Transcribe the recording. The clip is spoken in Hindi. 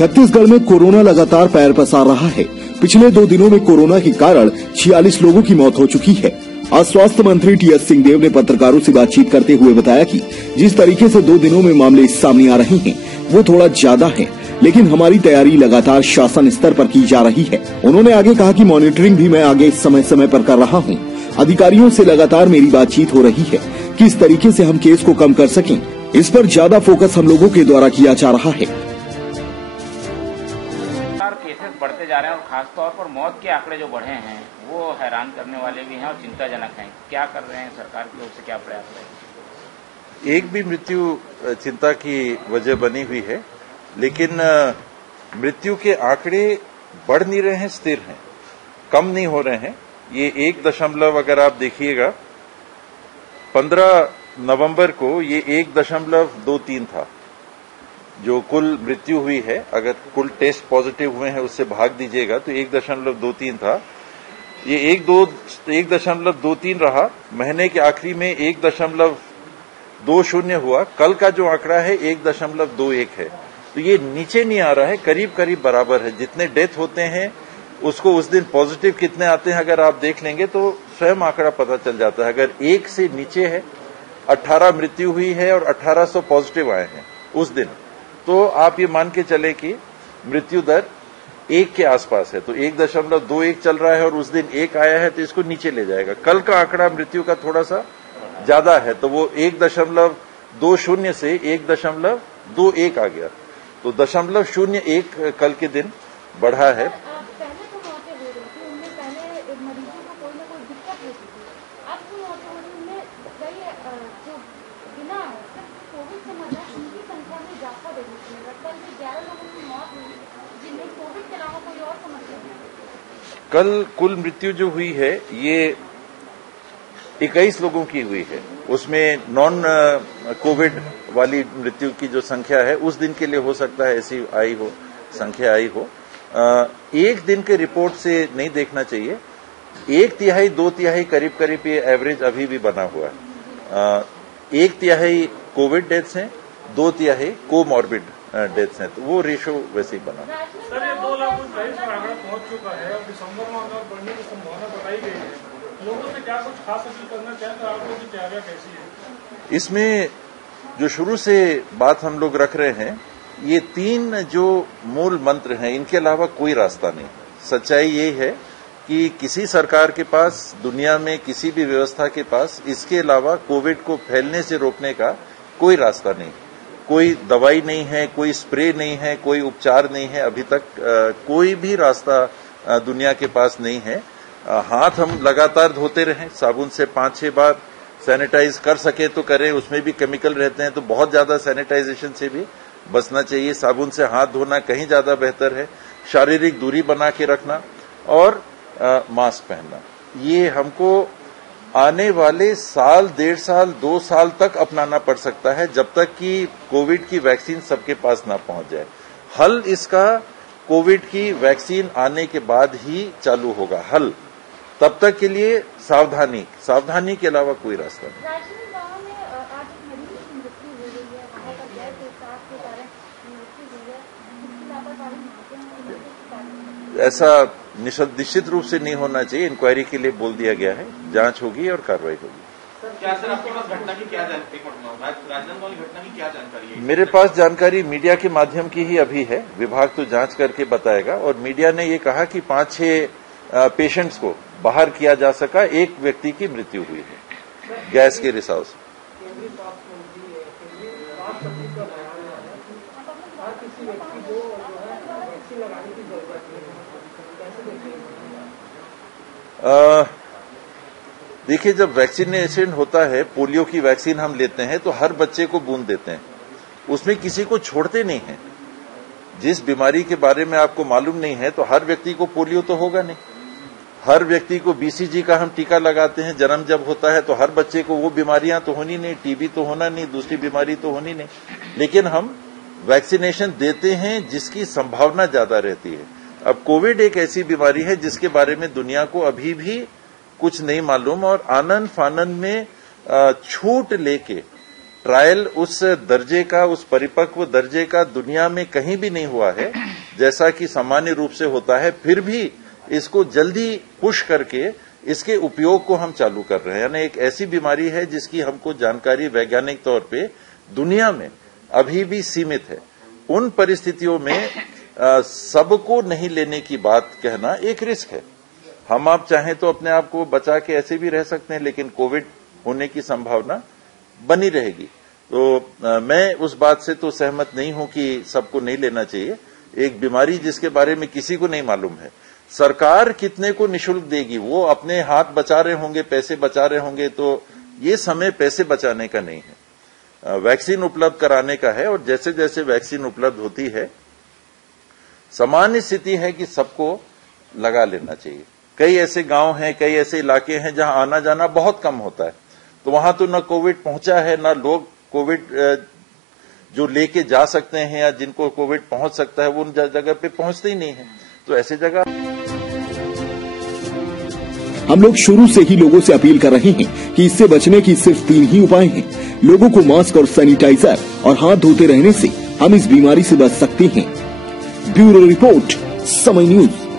छत्तीसगढ़ में कोरोना लगातार पैर पसार रहा है। पिछले 2 दिनों में कोरोना के कारण 46 लोगों की मौत हो चुकी है। आज स्वास्थ्य मंत्री टीएस सिंहदेव ने पत्रकारों से बातचीत करते हुए बताया कि जिस तरीके से 2 दिनों में मामले सामने आ रहे हैं वो थोड़ा ज्यादा है, लेकिन हमारी तैयारी लगातार शासन स्तर पर की जा रही है। उन्होंने आगे कहा कि मॉनिटरिंग भी मैं आगे समय समय पर कर रहा हूँ। अधिकारियों से लगातार मेरी बातचीत हो रही है, किस तरीके से हम केस को कम कर सकें, इस पर ज्यादा फोकस हम लोगों के द्वारा किया जा रहा है। केसेस बढ़ते जा रहे हैं और खासतौर पर मौत के आंकड़े जो बढ़े हैं वो हैरान करने वाले भी हैं और चिंताजनक हैं। क्या कर रहे हैं सरकार की ओर से, क्या प्रयास रहे? एक भी मृत्यु चिंता की वजह बनी हुई है, लेकिन मृत्यु के आंकड़े बढ़ नहीं रहे हैं, स्थिर हैं, कम नहीं हो रहे हैं। ये 1 अगर आप देखिएगा 15 नवंबर को ये 1.23 था जो कुल मृत्यु हुई है। अगर कुल टेस्ट पॉजिटिव हुए हैं उससे भाग दीजिएगा तो 1.23 था। ये 1.23 रहा। महीने के आखिरी में 1.20 हुआ। कल का जो आंकड़ा है 1.21 है। तो ये नीचे नहीं आ रहा है, करीब करीब बराबर है। जितने डेथ होते हैं उसको उस दिन पॉजिटिव कितने आते हैं अगर आप देख लेंगे तो स्वयं आंकड़ा पता चल जाता है। अगर 1 से नीचे है, 18 मृत्यु हुई है और 1800 पॉजिटिव आए हैं उस दिन, तो आप ये मान के चले कि मृत्यु दर 1 के आसपास है। तो 1.21 चल रहा है और उस दिन 1 आया है तो इसको नीचे ले जाएगा। कल का आंकड़ा मृत्यु का थोड़ा सा ज्यादा है तो वो 1.20 से 1.21 आ गया। तो 0.01 कल के दिन बढ़ा है। कल कुल मृत्यु जो हुई है ये 21 लोगों की हुई है। उसमें नॉन कोविड वाली मृत्यु की जो संख्या है उस दिन के लिए हो सकता है ऐसी संख्या आई हो। 1 दिन के रिपोर्ट से नहीं देखना चाहिए। 1/3 2/3 करीब करीब ये एवरेज अभी भी बना हुआ है। 1/3 कोविड डेथ्स हैं, 2/3 कोमॉर्बिड डेथ्स हैं, तो वो रेशो वैसे ही बना। सर, ये 2 लाख आंकड़ा पहुंच चुका है और दिसंबर में अगर बढ़ने की संभावना बताई गई है। लोगों से क्या कुछ खास अपील करना चाहें तो आप लोगों की तैयारियां कैसी है? इसमें जो शुरू से बात हम लोग रख रहे हैं, ये 3 जो मूल मंत्र हैं, इनके अलावा कोई रास्ता नहीं। सच्चाई यही है कि किसी सरकार के पास, दुनिया में किसी भी व्यवस्था के पास इसके अलावा कोविड को फैलने से रोकने का कोई रास्ता नहीं। कोई दवाई नहीं है, कोई स्प्रे नहीं है, कोई उपचार नहीं है। अभी तक कोई भी रास्ता दुनिया के पास नहीं है। हाथ हम लगातार धोते रहें, साबुन से 5-6 बार, सैनिटाइज कर सके तो करें, उसमें भी केमिकल रहते हैं तो बहुत ज्यादा सैनिटाइजेशन से भी बचना चाहिए। साबुन से हाथ धोना कहीं ज्यादा बेहतर है। शारीरिक दूरी बना के रखना और मास्क पहनना, ये हमको आने वाले साल, 1.5 साल, 2 साल तक अपनाना पड़ सकता है, जब तक कि कोविड की वैक्सीन सबके पास ना पहुंच जाए। हल इसका कोविड की वैक्सीन आने के बाद ही चालू होगा। हल तब तक के लिए सावधानी के अलावा कोई रास्ता नहीं। ऐसा निश्चित रूप से नहीं होना चाहिए। इंक्वायरी के लिए बोल दिया गया है, जांच होगी और कार्रवाई होगी। क्या सर आपके पास घटना की क्या जानकारी है? मेरे पास जानकारी मीडिया के माध्यम की ही अभी है। विभाग तो जांच करके बताएगा। और मीडिया ने ये कहा कि 5-6 पेशेंट्स को बाहर किया जा सका, 1 व्यक्ति की मृत्यु हुई है गैस के रिसाव से। देखिए, जब वैक्सीनेशन होता है, पोलियो की वैक्सीन हम लेते हैं तो हर बच्चे को बूंद देते हैं, उसमें किसी को छोड़ते नहीं है। जिस बीमारी के बारे में आपको मालूम नहीं है तो हर व्यक्ति को पोलियो तो होगा नहीं। हर व्यक्ति को बीसीजी का हम टीका लगाते हैं, जन्म जब होता है तो हर बच्चे को वो बीमारियां तो होनी नहीं, टीबी तो होना नहीं, दूसरी बीमारी तो होनी नहीं, लेकिन हम वैक्सीनेशन देते हैं जिसकी संभावना ज्यादा रहती है। अब कोविड एक ऐसी बीमारी है जिसके बारे में दुनिया को अभी भी कुछ नहीं मालूम और आनन फानन में छूट लेके ट्रायल उस दर्जे का, उस परिपक्व दर्जे का दुनिया में कहीं भी नहीं हुआ है जैसा कि सामान्य रूप से होता है। फिर भी इसको जल्दी पुश करके इसके उपयोग को हम चालू कर रहे हैं। यानी एक ऐसी बीमारी है जिसकी हमको जानकारी वैज्ञानिक तौर पे दुनिया में अभी भी सीमित है। उन परिस्थितियों में सबको नहीं लेने की बात कहना एक रिस्क है। हम आप चाहें तो अपने आप को बचा के ऐसे भी रह सकते हैं, लेकिन कोविड होने की संभावना बनी रहेगी। तो मैं उस बात से तो सहमत नहीं हूं कि सबको नहीं लेना चाहिए। एक बीमारी जिसके बारे में किसी को नहीं मालूम है, सरकार कितने को निशुल्क देगी, वो अपने हाथ बचा रहे होंगे, पैसे बचा रहे होंगे। तो ये समय पैसे बचाने का नहीं है, वैक्सीन उपलब्ध कराने का है। और जैसे जैसे वैक्सीन उपलब्ध होती है, सामान्य स्थिति है कि सबको लगा लेना चाहिए। कई ऐसे गांव हैं, कई ऐसे इलाके हैं जहां आना जाना बहुत कम होता है, तो वहां तो न कोविड पहुंचा है, न लोग कोविड जो लेके जा सकते हैं या जिनको कोविड पहुंच सकता है वो उन जगह पे पहुंचते ही नहीं है। तो ऐसी जगह हम लोग शुरू से ही लोगों से अपील कर रहे हैं कि इससे बचने की सिर्फ 3 ही उपाय हैं। लोगों को मास्क और सैनिटाइजर और हाथ धोते रहने से हम इस बीमारी से बच सकते हैं। ब्यूरो रिपोर्ट, समय न्यूज।